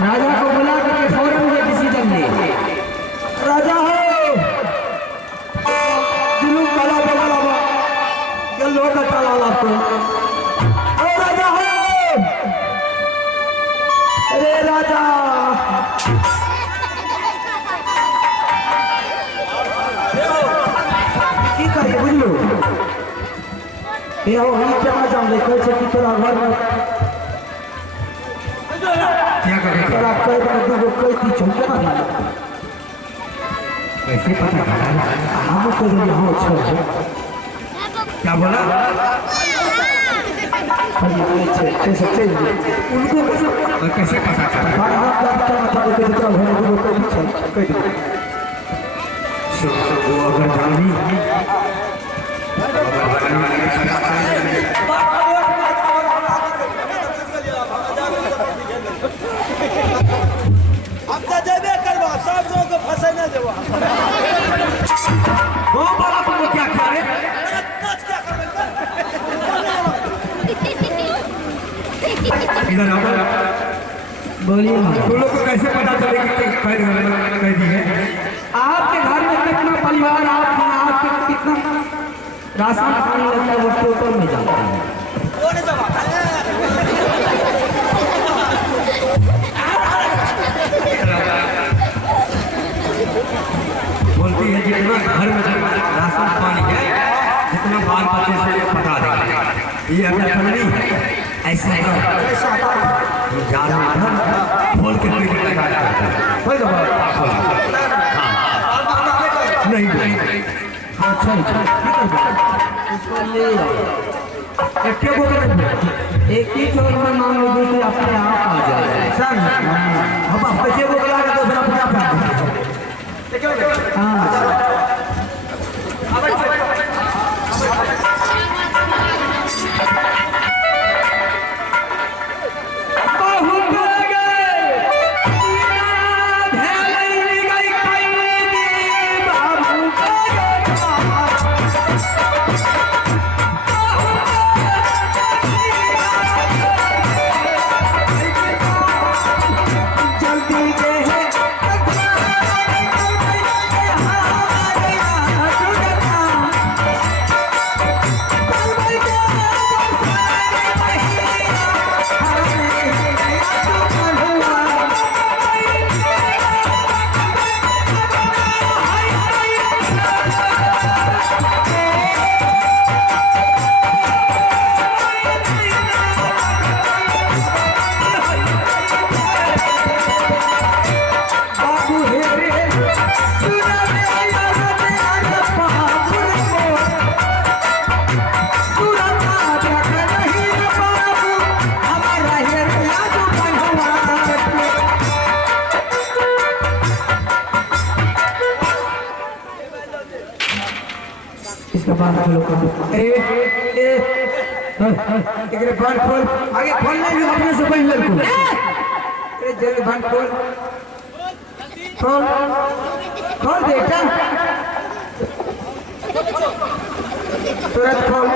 राजा को बुला करके फौरन ये डिसीजन ले। राजा है जुलूम वाला बगला गलो का ताला लातो। ओ राजा है, अरे राजा की करे बुझलो ये हो ही क्या जान ले कह कि तोरा घर में क्या करे तोरा कह दो कैसी चौके ना कैसे पता चला हम तो यहाँ छोड़ क्या बोला उनको कैसे पता चला वो अगर जानी हम तो जेबे करवा सब लोग को फंसे न देवा वो बड़ा तुम क्या करे इधर आओ बोलिए तुम लोग को कैसे पता चले कि कह दी है आपके घर में कितना परिवार आपके कितना राशन पानी लगता है वो टोटल में जाता है बोलती है जितना घर में राशन पानी है जितना बाल बच्चे से पता देगा ये अगर नहीं है ऐसा जा रहा बोल के नहीं अच्छा एक ही चोर में मान लो दूसरे अपने आप आ जाए सर हम बच्चे को बुला के दूसरा अपने आप आगे खोलना भी अपने से पहले जल्दी बंद खोल खोल खोल बेटा तुरंत खोल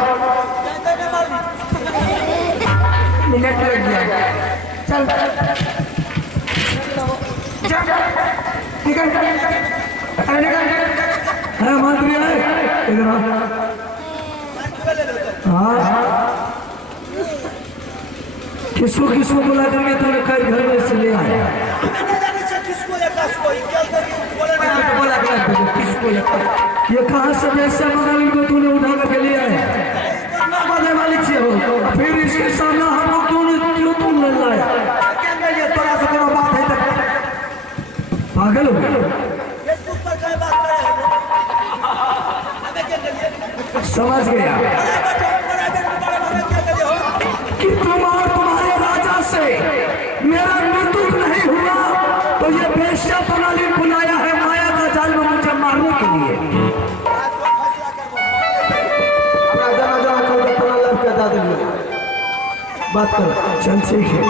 मिनट लग गया चल निकल अरे मंत्री है किसको किसको बुला करके तुमने कई घर में से ले आया किसको ये कहाँ से पैसा मंगा इनको तूने उठा करके ले आया मरने वाली चीज हो फिर इसके सामने हम लोग क्यों तुम ले लाया थोड़ा सा कोनो बात है तक पागल हो गए समझ गया कि तुम और तुम्हारे राजा से मेरा मृत्यु नहीं हुआ तो ये बेश्या प्रणाली बुलाया है माया का जाल में मुझे मारने के लिए बात करो चल ठीक है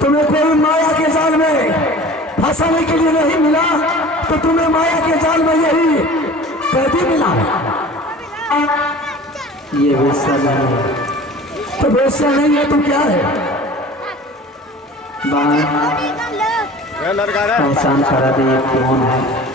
तुम्हें कोई माया के जाल में फंसाने के लिए नहीं मिला तो तुम्हें माया के जाल में यही कैदी मिला। ये वेश्या नहीं है तो वेश्या नहीं है तो क्या है? पहचान करा दे कौन है?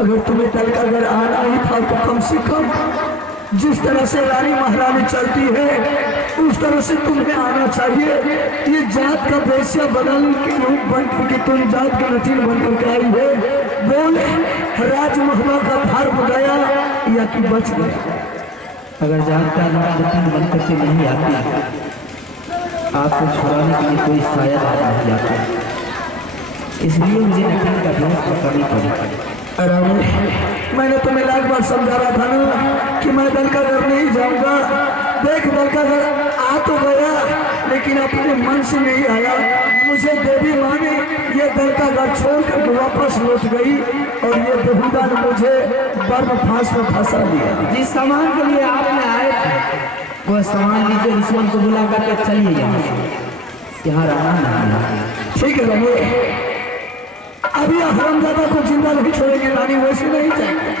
अगर तुम्हें दल का अगर आना ही था तो कम से कम जिस तरह से रानी महारानी चलती है उस तरह से तुम्हें आना चाहिए। ये जात का वैश्य बदल के रूप बन के तुम जात का नटीन बनकर के आई है। बोले राजमहल का धर्म गया या कि बच गया। अगर जात का नटीन बनकर के नहीं आती आपको छुड़ाने के लिए कोई शायद नहीं आता, इसलिए मुझे नटीन का भेष करनी पड़ी। अरे मैंने तुम्हें लाख बार समझा रहा था ना कि मैं दल का घर नहीं जाऊंगा। देख दल का घर आ तो गया लेकिन अपने मन से नहीं आया। मुझे देवी माँ ने ये दल का घर छोड़ करके वापस लौट गई और ये बेहुदा ने मुझे बर्फ फांस में फंसा लिया। जिस सामान के लिए आपने आए थे वह सामान लीजिए, दुश्मन को बुला करके चलिए यहाँ रहना नहीं। ठीक है रमो, अभी हरामजादा को जिंदा नहीं छोड़ेंगे, रानी वैसे नहीं जाएंगे।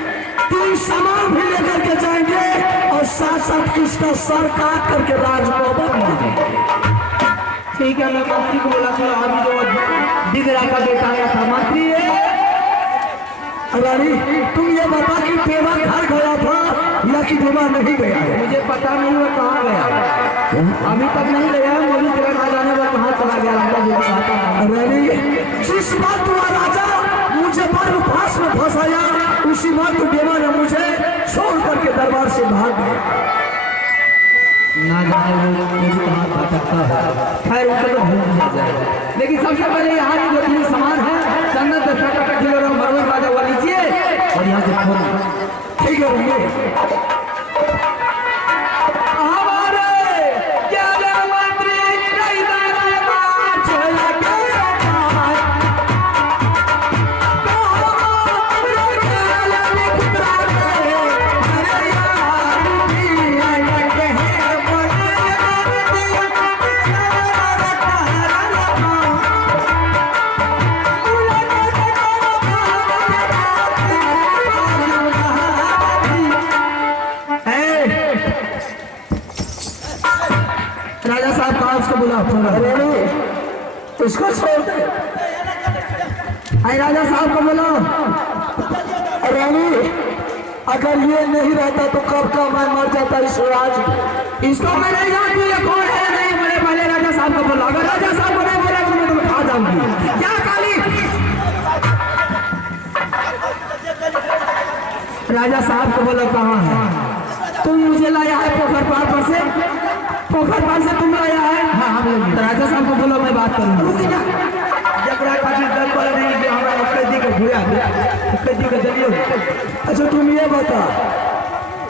तीन सामान भी लेकर के जाएंगे और साथ साथ इसका सर काट करके राजभवन ले जाएंगे। ठीक है, मैं मंत्री को बोला था अभी जो दिगरा का बेटा आया था मंत्री है। रानी तुम ये बता कि देवा घर गया था या कि देवा नहीं गया है? मुझे पता नहीं वो कहाँ गया, अभी तक नहीं गया। मुझे तेरा ना जाने पर कहाँ चला गया। रानी जिस बात तुम्हारा राजा मुझे बर्फ फांस में फंसाया उसी बात तो देवा ने मुझे छोड़ करके दरबार से भाग गया। ना जाने वो कहाँ भटकता है। खैर उनका तो भूल जाएगा, लेकिन सबसे पहले यहाँ की जो तीन सामान है चंदन किलो मरवन राजा वो लीजिए और यहाँ से फोन। ठीक है इसको छोड़ दे। राजा साहब को बोलो रानी अगर ये नहीं रहता तो कब का मैं मर जाता इस राज। इसको मैं नहीं जानती ये कौन है नहीं, मैंने पहले राजा साहब को बोला। अगर राजा साहब को नहीं बोला तो मैं तुम्हें खा जाऊंगी। क्या काली राजा साहब को बोलो कहाँ है? तुम मुझे लाया है पोखर पार पर से, पोखर पार से तुम लाया है। हाँ हम लोग तो राजा साहब को बोलो मैं बात करूंगा। अच्छा तुम ये बता,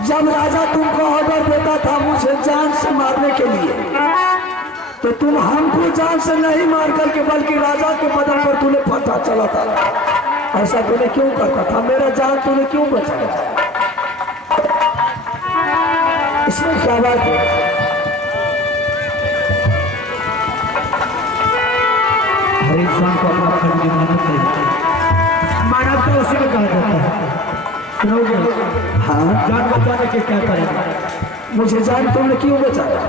जब राजा तुमको ऑर्डर देता था मुझे जान से मारने के लिए तो तुम हमको जान से नहीं मार करके बल्कि राजा के बदन पर तूने पता चला था। ऐसा तूने क्यों करता था? मेरा जान तूने क्यों बचाया? इसमें क्या बात है? हर इंसान को अपना फर्ज निभाना चाहिए। मानवता उसी में कहा जाता है। सुनोगे? हाँ जान बचाने के क्या करेगा? मुझे जान तुमने क्यों बचाया?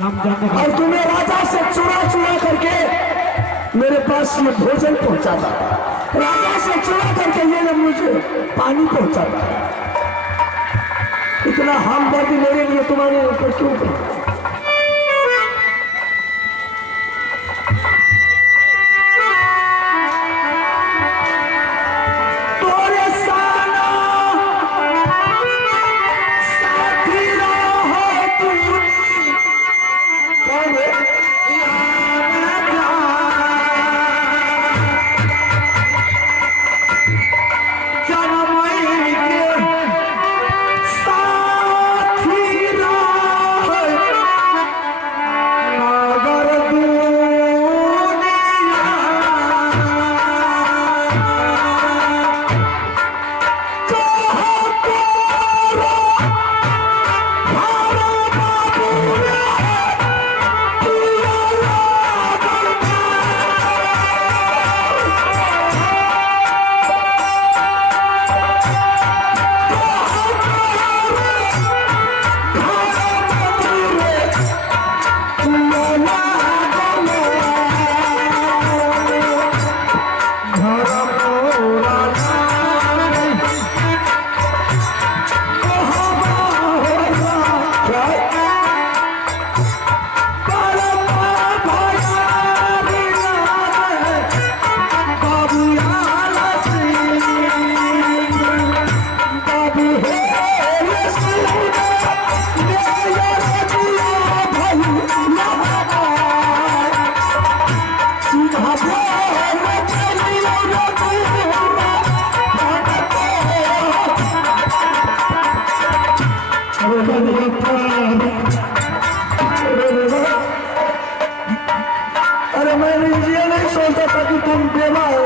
नाम जानने का। और तुम्हें राजा से चुरा चुरा करके मेरे पास ये भोजन पहुंचाता, राजा से चुरा करके ये ना मुझे पानी पहुंचाता। इतना हमदर्दी मेरे लिए तुम्हारे ऊपर क्यों करता? अरे मैंने ये नहीं सोचा था कि तुम देवा हो।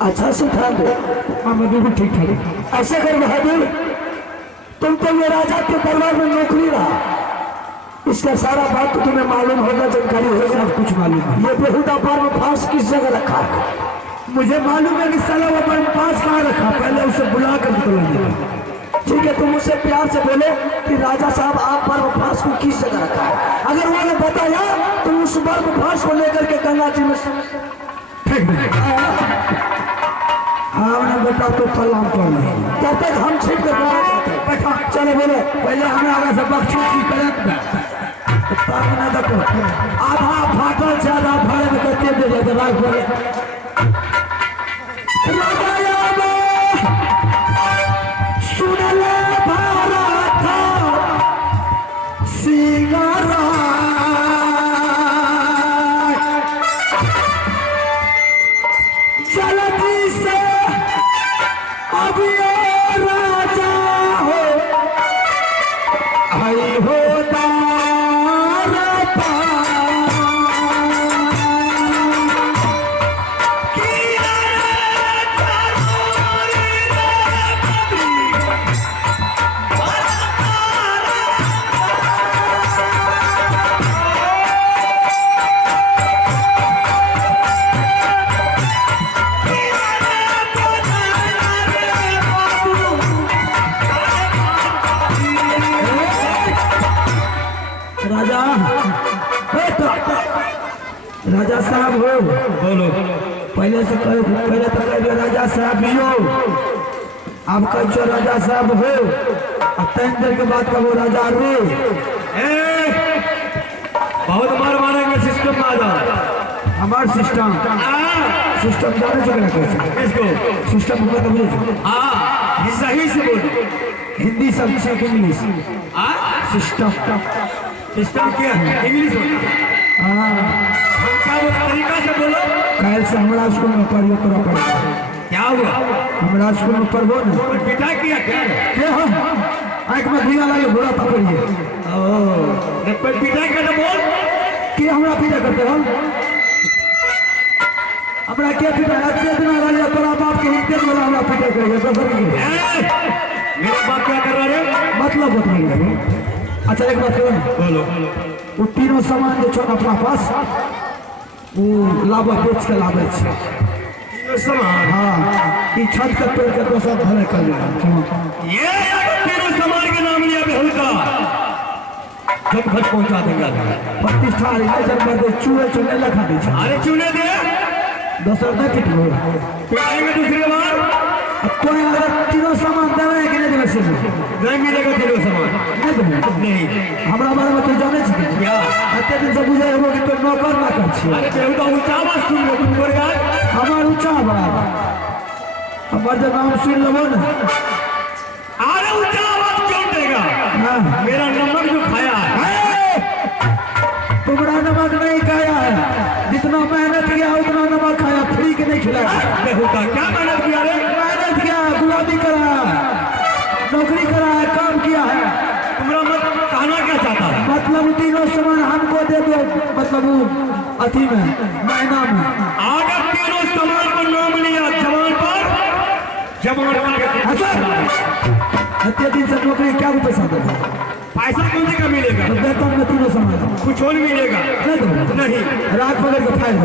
अच्छा से ध्यान दो। हाँ मैं बिल्कुल ठीक ठाक। ऐसे कर बहादुर, तुम तो ये राजा के दरबार में नौकरी रहा, इसका सारा बात तो तुम्हें मालूम होगा, जानकारी होगा। सब कुछ मालूम है। ये बेहुदा पर में फांस किस जगह रखा है? मुझे मालूम है कि साला वो पर फांस कहाँ रखा, पहले उसे बुला कर निकलवा दिया। ठीक है, तुम उसे प्यार से बोले कि राजा साहब आप पर फांस को किस जगह रखा है। अगर उन्होंने बताया तो उस पर फांस को लेकर के गंगा जी में फेंक देंगे। हाँ बेटा तो कलाम कर तब तक हम ठीक कर बैठा। चलो बोलो, पहले हमें आगे से बख्शी करें आधा फाटल से आधा फाड़े में करते दे राज बोले सुनले भारत सिंगारा जल्दी से अब ये राजा हो आई हो राजा साहब हो। बोलो, पहले से कहे, पहले तो कहे राजा साहब ही हो, अब कहो राजा साहब हो, अब तीन देर के बाद कहो राजा रो। बहुत बार मारेंगे सिस्टम में आ जाओ। हमारा सिस्टम सिस्टम जाने चुके ना कैसे इसको सिस्टम होगा तो सही से बोलो, हिंदी सब इंग्लिश सिस्टम सिस्टम क्या है इंग्लिश होता है। तरीका से बोलो। कल से हमारा स्कूल में पढ़ियो तोरा पढ़ेगा। क्या हुआ? हमारा स्कूल में पढ़ो ना। पिटा किया क्या हो? आँख में धुआं लगे बुरा था पढ़िए। पिटा कर बोल कि हमारा पीटा करते हो। हमारा क्या पीटा वाले तोरा बाप के हिंदे बोला हमारा पीटा करेगा। मेरा बाप क्या कर रहा है? मतलब बताइए। अच्छा एक बात करो, बोलो। वो तीनों सामान जो छोड़ अपना पास वो लाभा बेच के लाभे सामान। हाँ, छत के पेड़ के दोसर भले कर ले। ये तीनों सामान के नाम लिया बेहुदा। जब घर पहुंचा देंगे प्रतिष्ठा जब कर दे चूहे चूहे लखा दे अरे चूने दे दोसर ना कितनो पिटाएंगे दूसरी बार तो अगर तीनों सामान देवे कि नहीं देवे से नहीं मिलेगा तीनों सामान नहीं देवे नहीं हमरा बारे में तो जाने छी क्या अत्ते दिन से बुझे हो कि तो नौकर ना कर छी अरे केहू तो ऊंचा आवाज सुन लो तुम पर यार हमार ऊंचा बड़ा हमार जब नाम सुन लो ना अरे ऊंचा आवाज क्यों देगा मेरा नमक जो खाया है टुकड़ा नमक नहीं खाया है जितना मेहनत किया उतना नमक खाया फ्री के नहीं खिलाया देखो क्या मेहनत किया रे मेहनत किया गुलामी करा नौकरी करा है काम किया है तुम्हारा मत कहना क्या चाहता है मतलब तीनों सामान हमको दे दो मतलब अथी में महीना में अगर तीनों सामान को नाम लिया जवान हत्या दिन से नौकरी क्या को पैसा दे पैसा कौन से का मिलेगा वेतन में तीनों सामान कुछ और मिलेगा नहीं रात पकड़ के फायर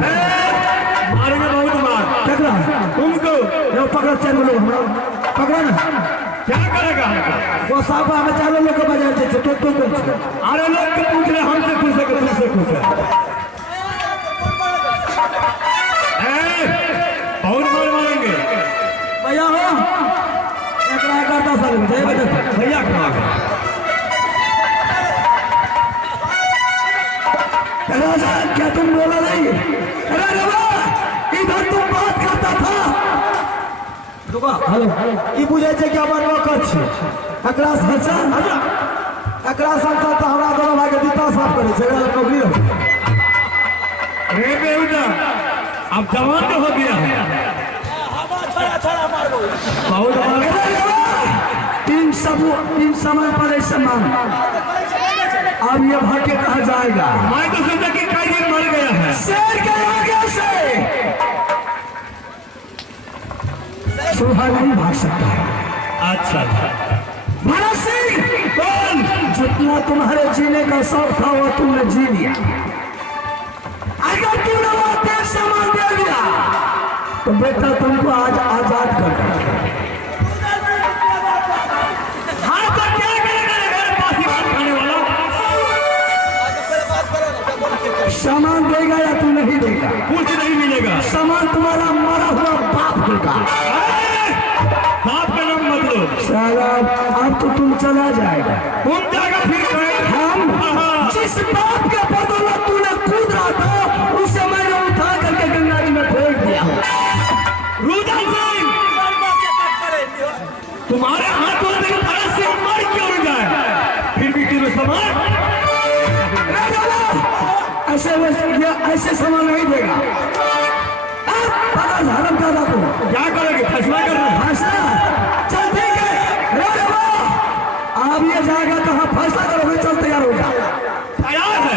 मारेंगे बहुत मार टकरा तुमको यो पकड़ चार लोग हमरा पकड़ा ना क्या करेगा वो साहब हमें चारों लोग को बजा दे तो कौन से अरे लोग के पूछ रहे हमसे पूछ सके तुमसे पूछ बहुत मार मारेंगे भैया हो एक करता सर भैया कहाँ राजा क्या तुम बोला नहीं अरे इधर तुम बात करता था हेलो ई बुझे छे कि अपन नौकर छी एकरा संसा तो हमरा दोनों भाई के दिता साफ करे छे एकरा नौकरी रे बेहुदा अब जवान तो हो गया है हवा छड़ा मारो बहुत तीन समय पर समान अब ये भाग्य कहा जाएगा मैं तो सोचा कि कई दिन मर गया है शेर के आगे से सुबह नहीं भाग सकता है अच्छा भरत सिंह कौन जितना तुम्हारे जीने का शौक था वो तुमने जी लिया अगर तूने वो देश सामान दे दिया तो बेटा तुमको आज आजाद कर देगा हाँ तो क्या करेगा मेरे पास ही बात खाने वाला सामान देगा या तू नहीं देगा कुछ नहीं मिलेगा सामान तुम्हारा मरा हुआ बाप देगा बाप का नाम मत लो साला अब तो तुम चला जाएगा तुम जाएगा फिर हम जिस बाप के बदौलत तूने कूद रहा था उसे मैंने उठा करके गंगा जी में फेंक दिया रुदल सिंह तुम्हारे हाथों में भरत सिंह मर क्यों जाए फिर भी तुम्हें समान ऐसे सामान नहीं देगा धर्म का बापू क्या करोगे फैसला करना चल ठीक है अब ये जाएगा कहाँ फैसला करोगे चल तैयार हो जा तैयार है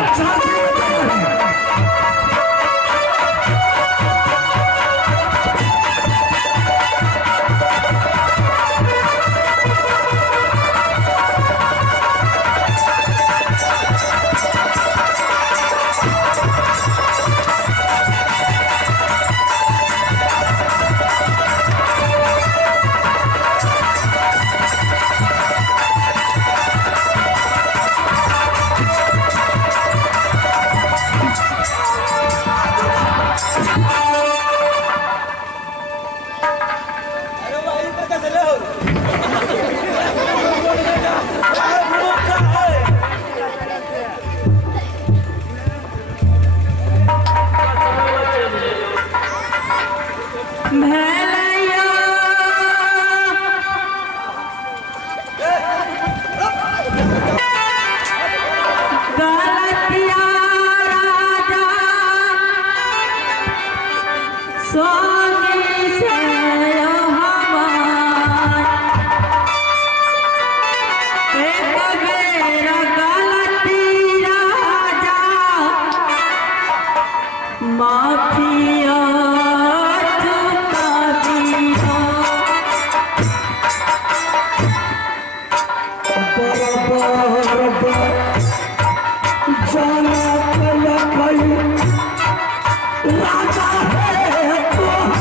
राजा है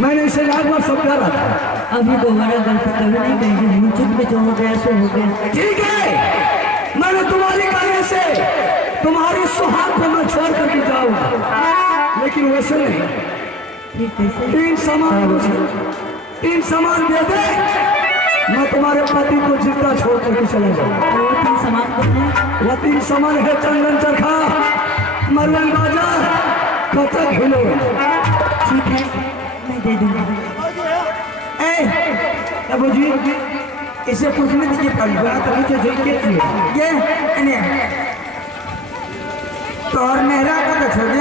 मैंने इसे लाख बार समझा रहा था। अभी दोबारा गलती कभी नहीं करेंगे, भूल चुक में जो हो गया सो हो गया। ठीक है, मैंने तुम्हारी कहने से तुम्हारी सुहाग को मैं छोड़ करके जाऊंगा, लेकिन वैसे नहीं। ठीक है सर। तीन सामान दे दे, मैं तुम्हारे पति को जिंदा छोड़ करके चले जाऊंगा। वो 3 सामान कौन है? वो 3 सामान है चंदन चरखा, मरवन बाजा, कथक हिलो। ठीक है, मैं दे दूंगा। अब जी इसे पूछने दीजिए पड़ेगा तो मुझे देखिए ये इन्हें तो और मेरा का छोड़ दे।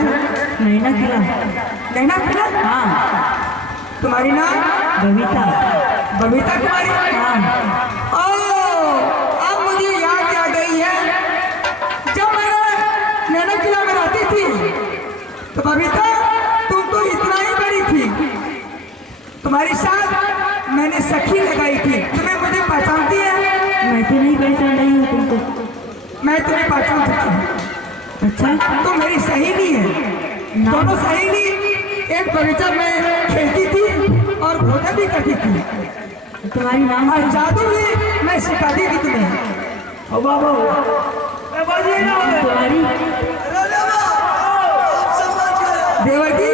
नैना किला। नैना किला? हाँ। तुम्हारी नाम? बबीता। बबीता कुमारी? हाँ। ओ, अब मुझे याद आ गई है, जब मैं नैना किला में रहती थी तो बबीता तुम तो इतना ही बड़ी थी, तुम्हारे साथ मैंने सखी लगाई थी। तुम्हें मुझे पहचानती है? मैं तो नहीं पहचान रही हूँ तुमको। मैं तुम्हें पहचान सकती हूँ। अच्छा, तो मेरी सहेली है। दोनों सहेली एक बगीचा में खेलती थी और भोजन भी करती थी। तुम्हारी नाम? और जादू भी मैं सिखाती थी तुम्हें। तुम्हारी? देवती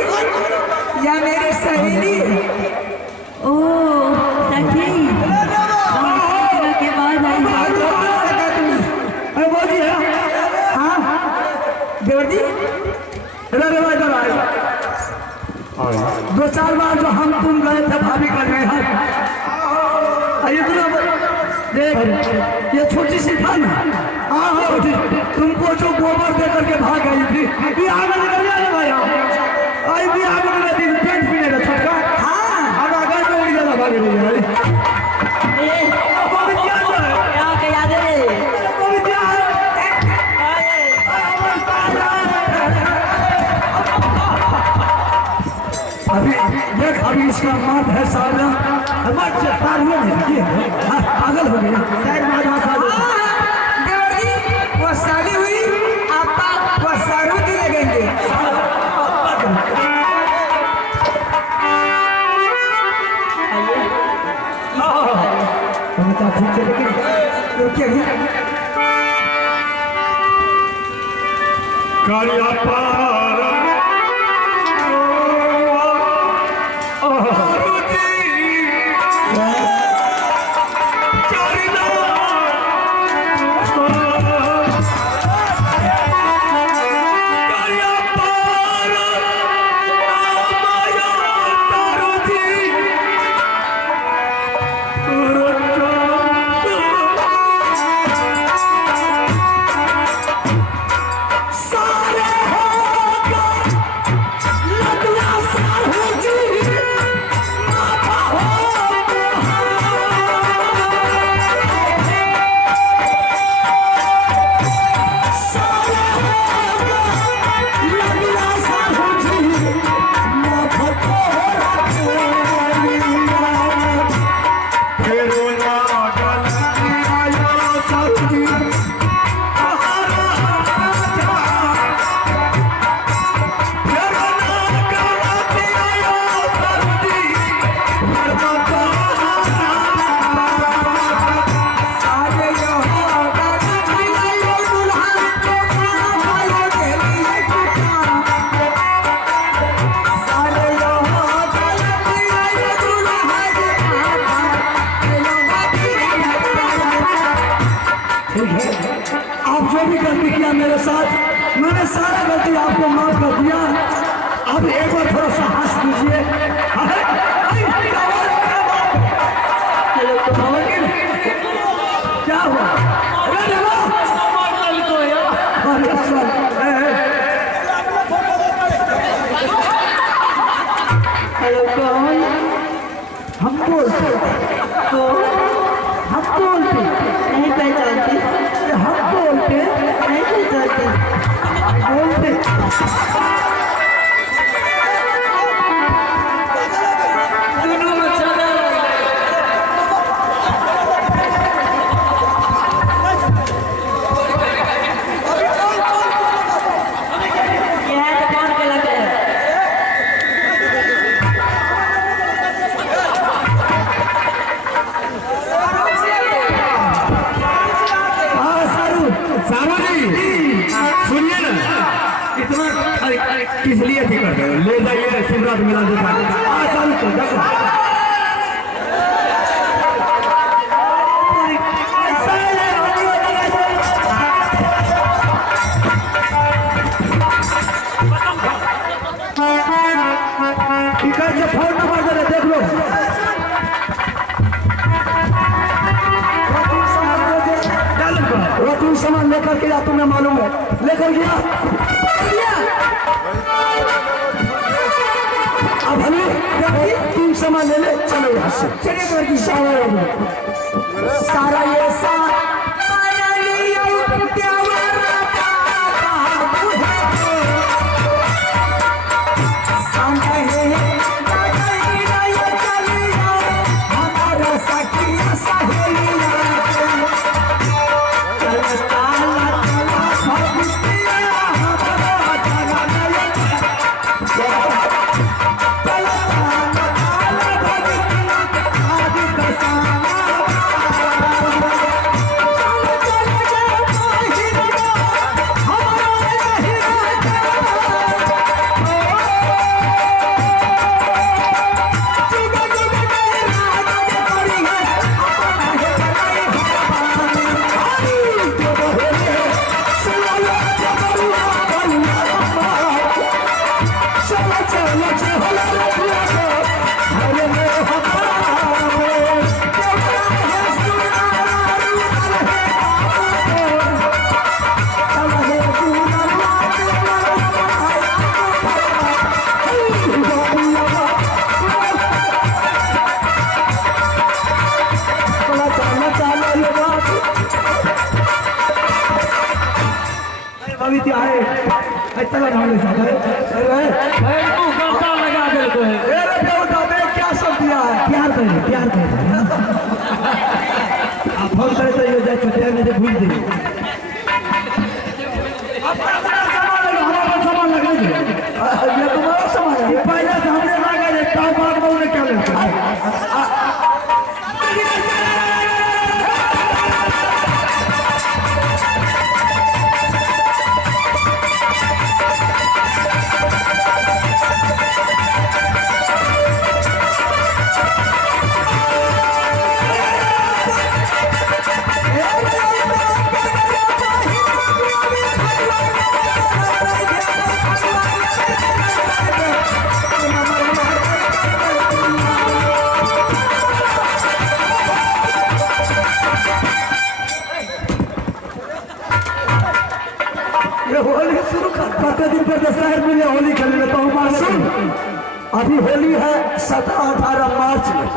या मेरी सहेली? ओ सखी, के बाद आई। देवती 2-4 बार जो हम तुम गए थे भाभी कर रहे हैं, देख ये छोटी सी था ना, तुमको जो गोबर दे करके भाग गई थी, ये आगे निकल जाए भाई, आई भी आगे निकल दी पेंट पीने का छोटका। हाँ, अब आगे में उड़ जाना भागे नहीं भाई। अभी इसका मर्द है सावला, मर्द से पागल हो गया। वो साली हुई आपका, वो सारू की लगेंगे। ठीक है, लेकिन रुकिए कालिया पार मेरे साथ, मैंने सारा गलती आपको माफ कर दिया। अब एक बार थोड़ा सा हंस दीजिए। क्या हुआ? हम बोलते नहीं पहचानती, हम बोलते नहीं पहचानती, बोलते दोनों में चला। यह तो कौन गलत है? किस लिए थी करते हो? ले जाइए शिवरात मिला दिखा आसान तो फोन नंबर दे देख लो। वो तुम सामान लेकर के या तुम्हें मालूम है लेकर गया अब हमें तुम सामान ले ले चलो यहाँ से चलिए सारा ये क्या सब दिया है प्यार कर आप फोन करे तो ये जाए छोटे में भूल दे सामान लगे ये तुम्हारा सामान है पहले से हमने आ गए काम उन्हें क्या लेते होली शुरू करते दिन पर शहर में होली खेलने तो सुन अभी होली है 17-18 मार्च में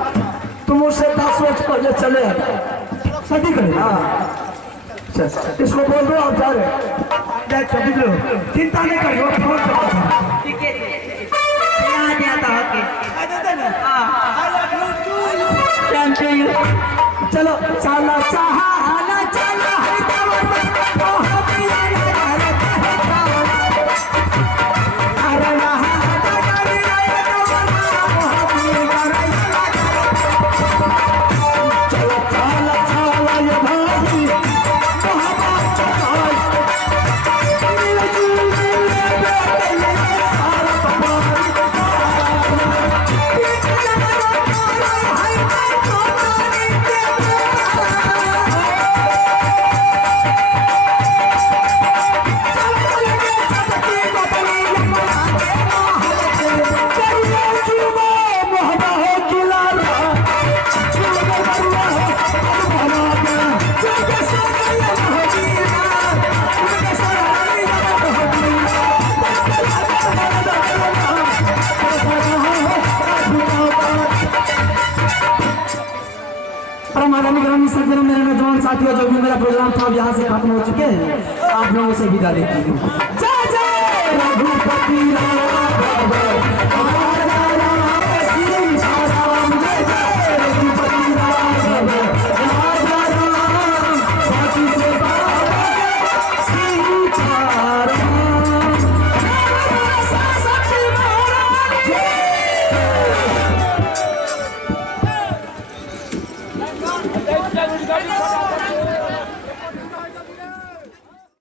तुम उसे 10 रोज पहले चले सदी करें इसको बोल दो आप जा रहे चिंता नहीं करियो चलो चला चाहा चला मेरे नौजवान साथियों जो भी मेरा प्रोग्राम था यहाँ से खत्म हो चुके हैं आप लोगों से विदा लेती हूँ Gabi,